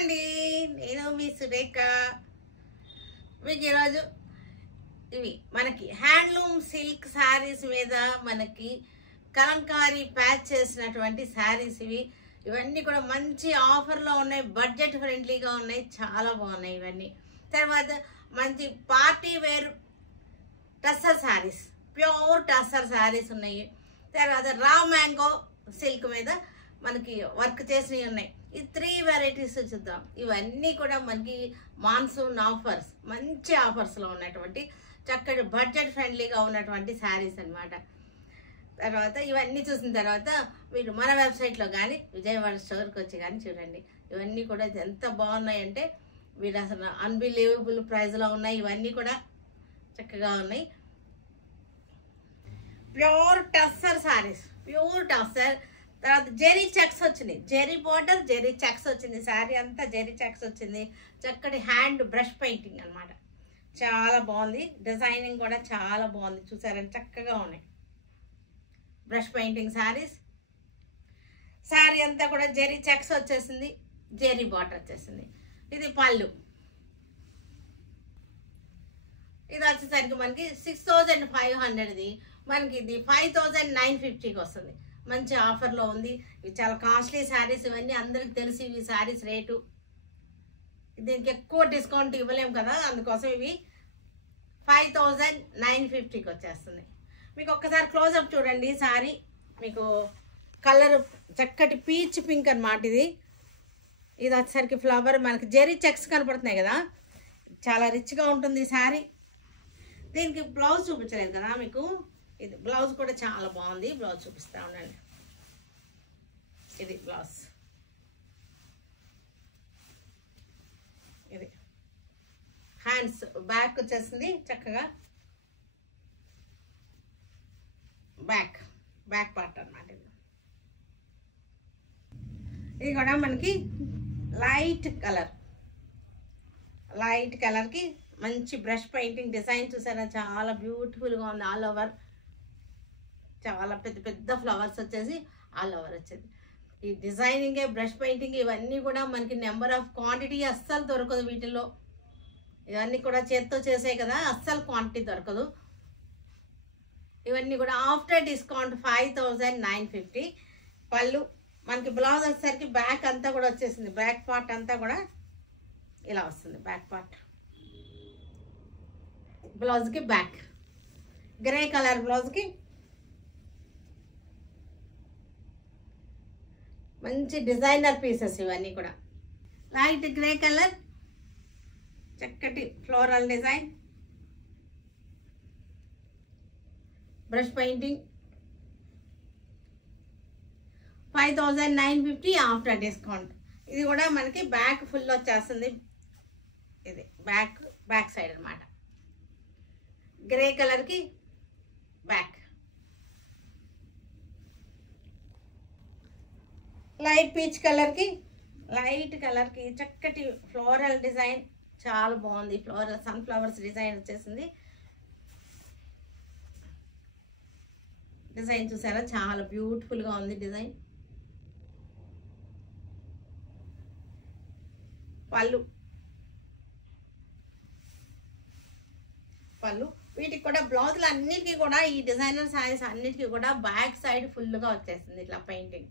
అండి, నేను మీ సురేఖ. మీకు ఈరోజు ఇవి మనకి హ్యాండ్లూమ్ సిల్క్ శారీస్ మీద మనకి కలంకారీ ప్యాచ్ చేసినటువంటి శారీస్ ఇవన్నీ కూడా మంచి ఆఫర్లో ఉన్నాయి, బడ్జెట్ ఫ్రెండ్లీగా ఉన్నాయి, చాలా బాగున్నాయి ఇవన్నీ. తర్వాత మంచి party wear tussar saris, pure tussar saris ఉన్నాయి. తర్వాత రా మ్యాంగో సిల్క్ మీద మనకి వర్క్ చేసినవి ఉన్నాయి. ఈ 3 వెరైటీస్ చూద్దాం. ఇవన్నీ కూడా మనకి మాన్సూన్ ఆఫర్స్, మంచి ఆఫర్స్లో ఉన్నటువంటి చక్కటి బడ్జెట్ ఫ్రెండ్లీగా ఉన్నటువంటి శారీస్ అన్నమాట. తర్వాత ఇవన్నీ చూసిన తర్వాత మీరు మన వెబ్సైట్లో కానీ విజయవాడ స్టోర్కి వచ్చి కానీ చూడండి. ఇవన్నీ కూడా ఎంత బాగున్నాయంటే మీరు అసలు అన్బిలీవబుల్ ప్రైస్లో ఉన్నాయి. ఇవన్నీ కూడా చక్కగా ఉన్నాయి. Pure tussar saris, pure tussar. తర్వాత జెరీ చెక్స్ వచ్చింది, జెరీ బార్డర్ జెరీ చెక్స్ వచ్చింది, శారీ అంతా జెరీ చెక్స్ వచ్చింది. చక్కటి హ్యాండ్ బ్రష్ పెయింటింగ్ అనమాట, చాలా బాగుంది. డిజైనింగ్ కూడా చాలా బాగుంది, చూసారని చక్కగా ఉన్నాయి. బ్రష్ పెయింటింగ్ శారీస్, శారీ అంతా కూడా జెరీ చెక్స్ వచ్చేసింది, జెరీ బార్డర్ వచ్చేసింది. ఇది పళ్ళు. ఇది వచ్చేసరికి మనకి 6500ది, మనకి ఇది 5950కి వస్తుంది. మంచి ఆఫర్లో ఉంది. ఇవి చాలా కాస్ట్లీ శారీస్, ఇవన్నీ అందరికి తెలిసి ఇవి శారీస్ రేటు. దీనికి ఎక్కువ డిస్కౌంట్ ఇవ్వలేము కదా, అందుకోసం ఇవి 5950కి వచ్చేస్తుంది. మీకు ఒక్కసారి క్లోజప్ చూడండి. శారీ మీకు కలర్ చక్కటి పీచ్ పింక్ అనమాట. ఇది వచ్చేసరికి ఫ్లవర్ మనకి జెరీ చెక్స్ కనపడుతున్నాయి కదా, చాలా రిచ్గా ఉంటుంది శారీ. దీనికి బ్లౌజ్ చూపించలేదు కదా మీకు, ఇది బ్లౌజ్ కూడా చాలా బాగుంది. బ్లౌజ్ చూపిస్తా ఉండండి. ఇది బ్లౌజ్, ఇది హ్యాండ్స్ బ్యాక్ వచ్చేసింది చక్కగా, బ్యాక్ పార్ట్ అన్నమాట. ఇది కూడా మనకి లైట్ కలర్కి మంచి బ్రష్ పెయింటింగ్ డిజైన్ చూసారా, చాలా బ్యూటిఫుల్గా ఉంది. ఆల్ ఓవర్ చాలా పెద్ద పెద్ద ఫ్లవర్స్ వచ్చేసి ఆల్ ఓవర్ వచ్చేది. ఈ డిజైనింగే, బ్రష్ పెయింటింగ్ ఇవన్నీ కూడా మనకి నెంబర్ ఆఫ్ క్వాంటిటీ అస్సలు దొరకదు వీటిల్లో. ఇవన్నీ కూడా చేత్తో చేసే కదా, అస్సలు క్వాంటిటీ దొరకదు. ఇవన్నీ కూడా ఆఫ్టర్ డిస్కౌంట్ 5950. పళ్ళు మనకి బ్లౌజ్ వచ్చేసరికి బ్యాక్ అంతా కూడా వచ్చేసింది, బ్యాక్ పార్ట్ అంతా కూడా ఇలా వస్తుంది. బ్యాక్ పార్ట్ బ్లౌజ్కి బ్యాక్ గ్రే కలర్ బ్లౌజ్కి మంచి డిజైనర్ పీసెస్ ఇవన్నీ కూడా. లైట్ గ్రే కలర్, చక్కటి floral design, brush painting. 5950 after discount. ఇది కూడా మనకి బ్యాక్ ఫుల్ వచ్చేస్తుంది. ఇది బ్యాక్ సైడ్ అనమాట. గ్రే కలర్కి బ్యాక్, లైట్ పీచ్ కలర్కి చక్కటి ఫ్లోరల్ డిజైన్, చాలా బాగుంది. ఫ్లోరల్ సన్ఫ్లవర్స్ డిజైన్ వచ్చేసింది. డిజైన్ చూసారా, చాలా బ్యూటిఫుల్గా ఉంది డిజైన్. పళ్ళు వీటికి కూడా బ్లౌజులు అన్నిటికీ కూడా ఈ డిజైనర్ శారీస్ అన్నిటికీ కూడా బ్యాక్ సైడ్ ఫుల్గా వచ్చేస్తుంది ఇట్లా పెయింటింగ్.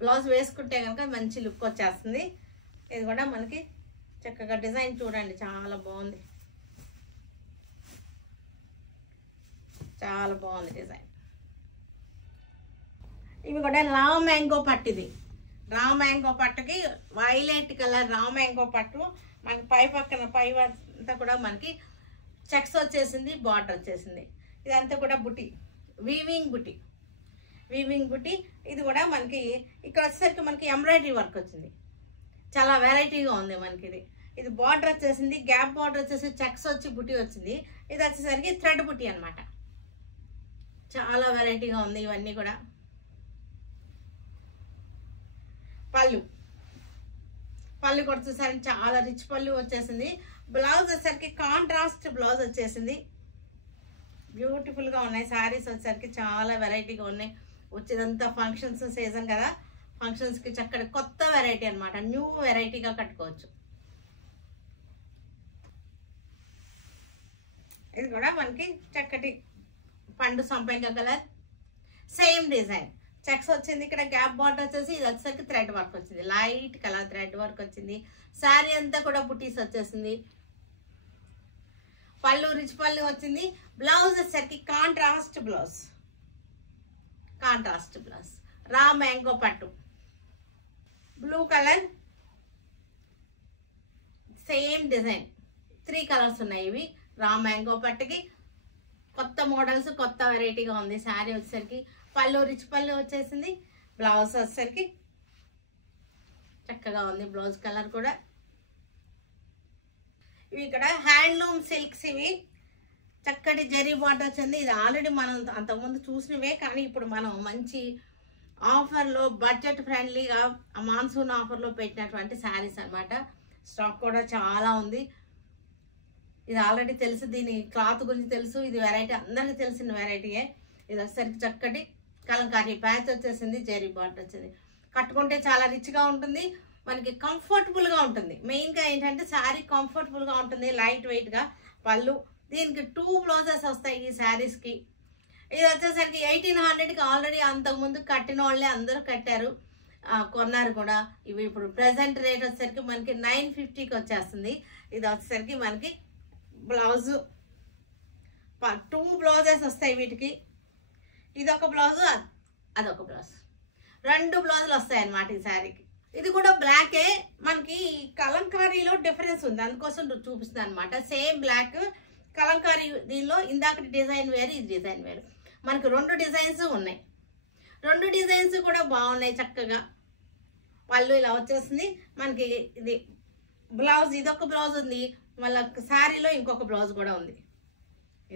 బ్లౌజ్ వేసుకుంటే కనుక మంచి లుక్ వచ్చేస్తుంది. ఇది కూడా మనకి చక్కగా డిజైన్ చూడండి, చాలా బాగుంది, చాలా బాగుంది డిజైన్. ఇవి కూడా రా మ్యాంగో పట్టుది. రా మ్యాంగో పట్టుకి వైలెట్ కలర్ రా మ్యాంగో పట్టు. మనకి పై అంతా కూడా మనకి చెక్స్ వచ్చేసింది, బార్డర్ వచ్చేసింది. ఇదంతా కూడా బుట్టి, వీవింగ్ బుట్టి. ఇది కూడా మనకి ఇక్కడ వచ్చేసరికి మనకి ఎంబ్రాయిడరీ వర్క్ వచ్చింది, చాలా వెరైటీగా ఉంది మనకి. ఇది బార్డర్ వచ్చేసింది, గ్యాప్ బార్డర్ వచ్చేసి చెక్స్ వచ్చి బుట్టి వచ్చింది. ఇది వచ్చేసరికి థ్రెడ్ బుట్టి అనమాట, చాలా వెరైటీగా ఉంది ఇవన్నీ కూడా. పళ్ళు కూడా చూసారని చాలా రిచ్ పళ్ళు వచ్చేసింది. బ్లౌజ్ వచ్చేసరికి కాంట్రాస్ట్ బ్లౌజ్ వచ్చేసింది. బ్యూటిఫుల్గా ఉన్నాయి శారీస్ వచ్చేసరికి, చాలా వెరైటీగా ఉన్నాయి. వచ్చేదంతా ఫంక్షన్స్ సీజన్ కదా, ఫంక్షన్స్కి చక్కటి కొత్త వెరైటీ అనమాట, న్యూ వెరైటీగా కట్టుకోవచ్చు. ఇది కూడా మనకి చక్కటి పండు సంపంగి కలర్, సేమ్ డిజైన్ చెక్స్ వచ్చింది. ఇక్కడ గ్యాప్ బార్డర్ వచ్చేసి ఇది వచ్చేసరికి థ్రెడ్ వర్క్ వచ్చింది, లైట్ కలర్ థ్రెడ్ వర్క్ వచ్చింది. శారీ అంతా కూడా బుటీస్ వచ్చేసింది. పళ్ళు రిచ్ పళ్ళు వచ్చింది. బ్లౌజ్ వచ్చేసరికి contrast blouse, contrast blouse, raw mango పట్టు, blue colour, same design. 3 colours ఉన్నాయి. ఇవి రా మ్యాంగో పట్టుకి కొత్త మోడల్స్, కొత్త వెరైటీగా ఉంది. శారీ వచ్చేసరికి పళ్ళు రిచ్ పళ్ళు వచ్చేసింది. బ్లౌజ్ వచ్చేసరికి చక్కగా ఉంది. బ్లౌజ్ కలర్ కూడా. ఇవి ఇక్కడ హ్యాండ్లూమ్ సిల్క్స్, ఇవి చక్కటి జరీ బార్డర్ వచ్చింది. ఇది ఆల్రెడీ మనం అంతకుముందు చూసినవే, కానీ ఇప్పుడు మనం మంచి ఆఫర్లో బడ్జెట్ ఫ్రెండ్లీగా మాన్సూన్ ఆఫర్లో పెట్టినటువంటి శారీస్ అనమాట. స్టాక్ కూడా చాలా ఉంది. ఇది ఆల్రెడీ తెలుసు, దీని క్లాత్ గురించి తెలుసు. ఇది వెరైటీ అందరికీ తెలిసిన వెరైటీయే. ఇది వచ్చేసరికి చక్కటి కలంకారీ ప్యాచ్ వచ్చేసింది, జరీ బార్డర్ వచ్చింది. కట్టుకుంటే చాలా రిచ్గా ఉంటుంది, మనకి కంఫర్టబుల్గా ఉంటుంది. మెయిన్గా ఏంటంటే శారీ కంఫర్టబుల్గా ఉంటుంది, లైట్ వెయిట్గా. పళ్ళు, దీనికి 2 బ్లౌజెస్ వస్తాయి ఈ శారీస్కి. ఇది వచ్చేసరికి 1800కి ఆల్రెడీ అంతకుముందు కట్టిన వాళ్ళే అందరూ కట్టారు, కొన్నారు కూడా. ఇవి ఇప్పుడు ప్రెసెంట్ రేట్ వచ్చేసరికి మనకి 950కి వచ్చేస్తుంది. ఇది వచ్చేసరికి మనకి బ్లౌజు 2 బ్లౌజెస్ వస్తాయి వీటికి. ఇదొక బ్లౌజు, అదొక బ్లౌజ్, 2 బ్లౌజులు వస్తాయి అన్నమాట ఈ శారీకి. ఇది కూడా బ్లాకే, మనకి కలంకారీలో డిఫరెన్స్ ఉంది, అందుకోసం చూపిస్తుంది అనమాట. సేమ్ బ్లాక్ కలంకారీ, దీనిలో ఇందాక డిజైన్ వేరు, ఇది డిజైన్ వేరు. మనకి 2 డిజైన్స్ ఉన్నాయి, 2 డిజైన్స్ కూడా బాగున్నాయి చక్కగా. పళ్ళు ఇలా వచ్చేస్తుంది మనకి. ఇది బ్లౌజ్, ఇదొక బ్లౌజ్ ఉంది, మళ్ళీ శారీలో ఇంకొక బ్లౌజ్ కూడా ఉంది.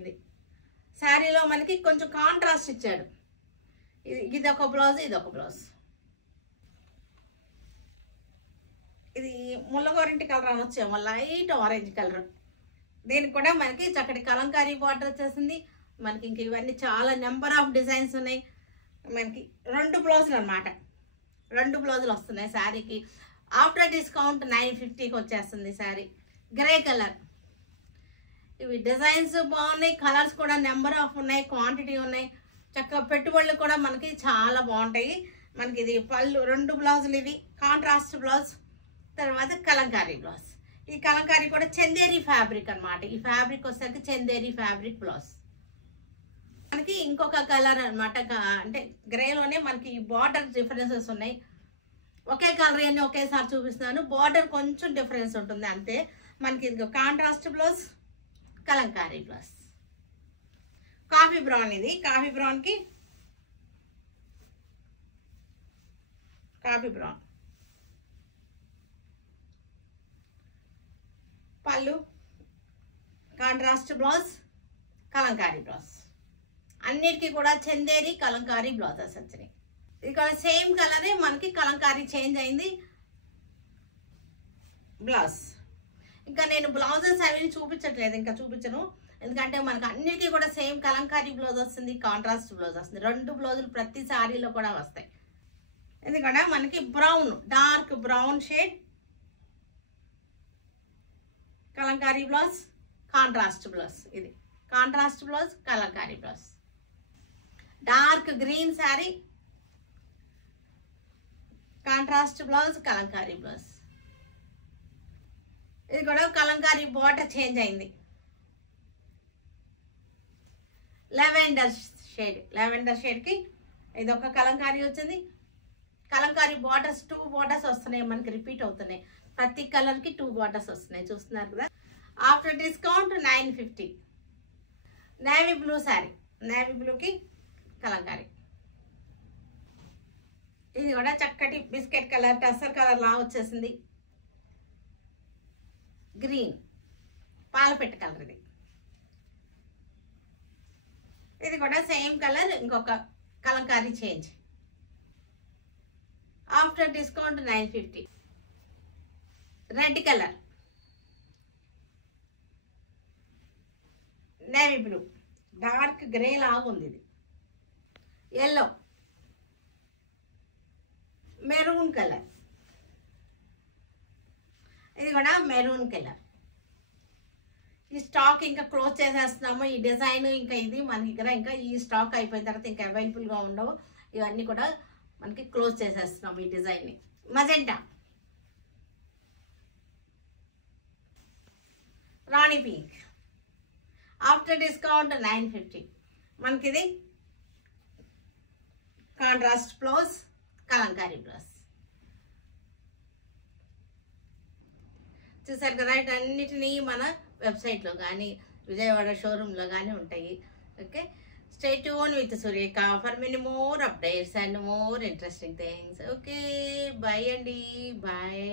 ఇది శారీలో మనకి కొంచెం కాంట్రాస్ట్ ఇచ్చాడు. ఇదొక బ్లౌజ్, ఇదొక బ్లౌజ్. ఇది ముల్లగోరింటి కలర్ అనొచ్చేమో, లైట్ ఆరెంజ్ కలర్. దీనికి కూడా మనకి చక్కటి కలంకారీ బార్డర్ వచ్చేసింది. మనకి ఇంక ఇవన్నీ చాలా నెంబర్ ఆఫ్ డిజైన్స్ ఉన్నాయి. మనకి 2 బ్లౌజులు అనమాట, 2 బ్లౌజులు వస్తున్నాయి శారీకి. ఆఫ్టర్ డిస్కౌంట్ 950కి వచ్చేస్తుంది శారీ. Grey colour. ఇవి డిజైన్స్ బాగున్నాయి, కలర్స్ కూడా నెంబర్ ఆఫ్ ఉన్నాయి, క్వాంటిటీ ఉన్నాయి. చక్కగా పెట్టుబడులు కూడా మనకి చాలా బాగుంటాయి. మనకి ఇది పళ్ళు, 2 బ్లౌజులు, ఇవి కాంట్రాస్ట్ బ్లౌజ్, తర్వాత కలంకారీ బ్లౌజ్. ఈ కలంకారీ కూడా చందేరి ఫ్యాబ్రిక్ అనమాట. ఈ ఫ్యాబ్రిక్ వచ్చేసరికి చందేరి ఫ్యాబ్రిక్ బ్లౌజ్. మనకి ఇంకొక కలర్ అనమాట, అంటే గ్రేలోనే మనకి బార్డర్ డిఫరెన్సెస్ ఉన్నాయి. ఒకే కలర్ అన్ని ఒకేసారి చూపిస్తున్నాను, బార్డర్ కొంచెం డిఫరెన్స్ ఉంటుంది అంతే. మనకి ఇది contrast blouse, Kalamkari blouse. Coffee brown, ఇది కాఫీ బ్రౌన్కి కాఫీ బ్రౌన్. పళ్ళు, కాంట్రాస్ట్ బ్లౌజ్, కలంకారీ బ్లౌజ్. అన్నిటికీ కూడా చందేరి కలంకారీ బ్లౌజెస్ వచ్చినాయి. ఇక్కడ సేమ్ కలరే మనకి కలంకారీ చేంజ్ అయింది బ్లౌజ్. ఇంకా నేను బ్లౌజెస్ అవి చూపించట్లేదు, ఇంకా చూపించను, ఎందుకంటే మనకు అన్నిటికీ కూడా సేమ్ కలంకారీ బ్లౌజ్ వస్తుంది, కాంట్రాస్ట్ బ్లౌజ్ వస్తుంది. 2 బ్లౌజులు ప్రతి శారీలో కూడా వస్తాయి. ఎందుకంటే మనకి brown, dark brown shade Kalamkari blouse, contrast blouse. ఇది contrast blouse, Kalamkari blouse. Dark green sari, contrast blouse, Kalamkari blouse. ఇది కూడా కలంకారీ బార్డర్ చేంజ్ అయింది, లెవెండర్ షేడ్. లెవెండర్ షేడ్కి ఇదొక కలంకారీ వచ్చింది. కలంకారీ బార్డర్స్ 2 బార్డర్స్ వస్తున్నాయి మనకి, రిపీట్ అవుతున్నాయి. ప్రతి కలర్కి 2 బార్డర్స్ వస్తున్నాయి, చూస్తున్నారు కదా. After discount 950. Navy blue sari, navy బ్లూకి కలంకారీ. ఇది కూడా చక్కటి బిస్కెట్ కలర్, టసర్ కలర్ లా వచ్చేసింది. గ్రీన్, పాలపెట్టు కలర్. ఇది కూడా సేమ్ కలర్, ఇంకొక Kalamkari change. After discount 950. Red colour, navy blue, dark grey లాగా ఉంది. ఇది ఎల్లో, మెరూన్ కలర్, ఇది కూడా మెరూన్ కలర్. ఈ స్టాక్ ఇంకా క్లోజ్ చేసేస్తున్నాము. ఈ డిజైన్ ఇంకా ఇది మన దగ్గర ఇంకా ఈ స్టాక్ అయిపోయిన తర్వాత ఇంకా అవైలబుల్గా ఉండవు. ఇవన్నీ కూడా మనకి క్లోజ్ చేసేస్తున్నాము ఈ డిజైన్ని. మజెంటా, రాణి పింక్, ఆఫ్టర్ డిస్కౌంట్ 950. మనకి ఇది కాంట్రాస్ట్ బ్లౌజ్, కలంకారీ బ్లౌజ్. చూసారు కదా, వీటన్నిటినీ మన వెబ్సైట్లో కానీ విజయవాడ షోరూంలో కానీ ఉంటాయి. Okay, stay tune with Surekha for many more updates and more interesting things. Okay, bye అండి, బాయ్.